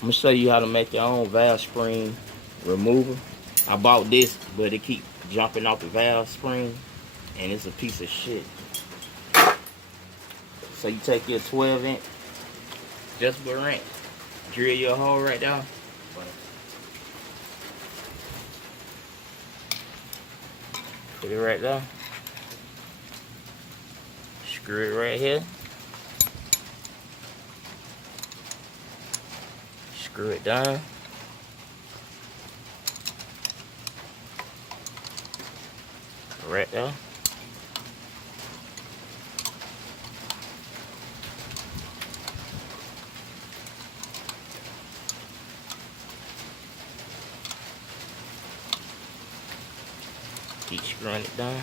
I'm gonna show you how to make your own valve spring remover. I bought this, but it keep jumping off the valve spring, and it's a piece of shit. So you take your 12-inch adjustable wrench, drill your hole right there. Put it right there. Screw it right here. Screw it down. Right there. Keep screwing it down.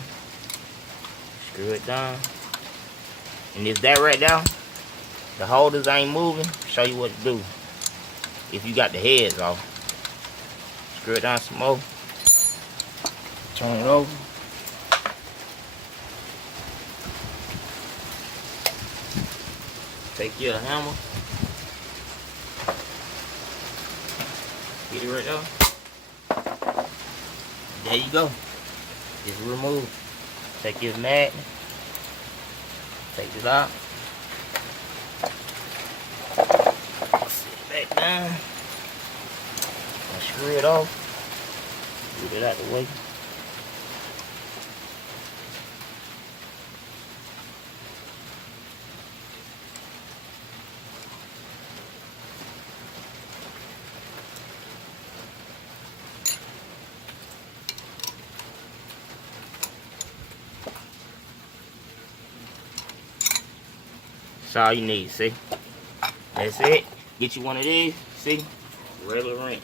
Screw it down. And if that right there, the holders ain't moving, show you what to do. If you got the heads off, screw it down some more. Turn it over. Take your hammer. Get it right there. There you go. It's removed. Take your magnet. Take it out. Sit back down. And screw it off. Get it out the way. That's all you need, see? That's it. Get you one of these, see? Regular wrench.